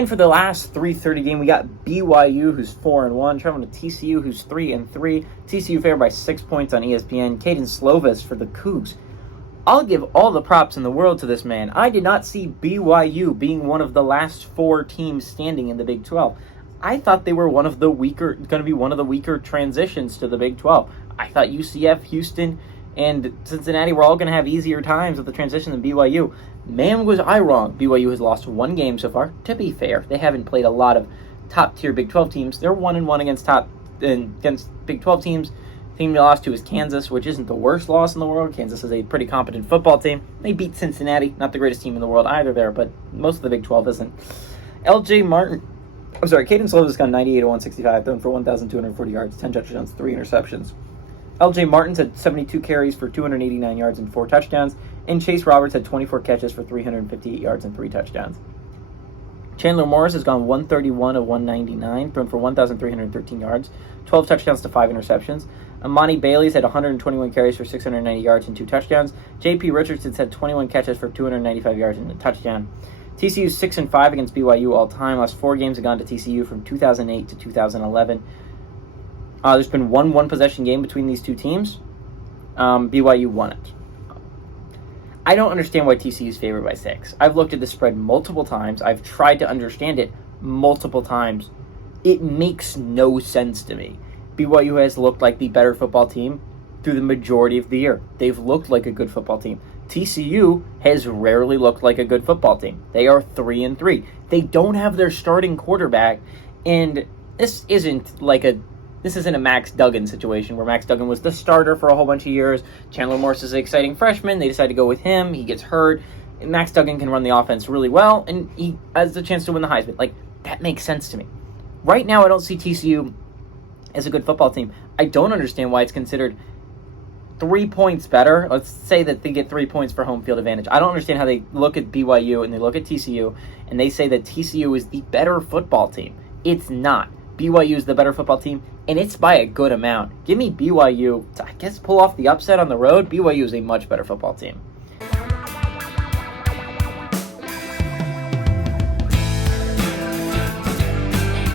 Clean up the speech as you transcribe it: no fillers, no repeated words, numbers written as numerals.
And for the last 3:30 game, we got BYU, who's 4-1, traveling to TCU, who's 3-3. TCU favored by 6 points on ESPN. Caden Slovis for the Cougs. I'll give all the props in the world to this man. I did not see BYU being one of the last 4 teams standing in the Big 12. I thought they were going to be one of the weaker transitions to the Big 12. I thought UCF, Houston, and Cincinnati were all going to have easier times with the transition than BYU. Man, was I wrong. BYU has lost 1 game so far. To be fair, they haven't played a lot of top-tier Big 12 teams. They're 1-1 against Big 12 teams. The team they lost to is Kansas, which isn't the worst loss in the world. Kansas is a pretty competent football team. They beat Cincinnati, not the greatest team in the world either there, but most of the Big 12 isn't. Caden Slovis got 98-165, thrown for 1,240 yards, 10 touchdowns, 3 interceptions. LJ Martins had 72 carries for 289 yards and 4 touchdowns, and Chase Roberts had 24 catches for 358 yards and 3 touchdowns. Chandler Morris has gone 131 of 199, thrown for 1,313 yards, 12 touchdowns to 5 interceptions. Amani Bailey's had 121 carries for 690 yards and 2 touchdowns. J.P. Richardson's had 21 catches for 295 yards and a touchdown. TCU's 6-5 against BYU all time. Last 4 games have gone to TCU from 2008 to 2011. There's been one possession game between these two teams. BYU won it. I don't understand why TCU is favored by 6. I've looked at the spread multiple times. I've tried to understand it multiple times. It makes no sense to me. BYU has looked like the better football team through the majority of the year. They've looked like a good football team. TCU has rarely looked like a good football team. They are 3-3. They don't have their starting quarterback, and this isn't a Max Duggan situation where Max Duggan was the starter for a whole bunch of years. Chandler Morris is an exciting freshman. They decide to go with him. He gets hurt. And Max Duggan can run the offense really well, and he has the chance to win the Heisman. That makes sense to me. Right now, I don't see TCU as a good football team. I don't understand why it's considered 3 points better. Let's say that they get 3 points for home field advantage. I don't understand how they look at BYU and they look at TCU, and they say that TCU is the better football team. It's not. BYU is the better football team, and it's by a good amount. Give me BYU to, pull off the upset on the road. BYU is a much better football team.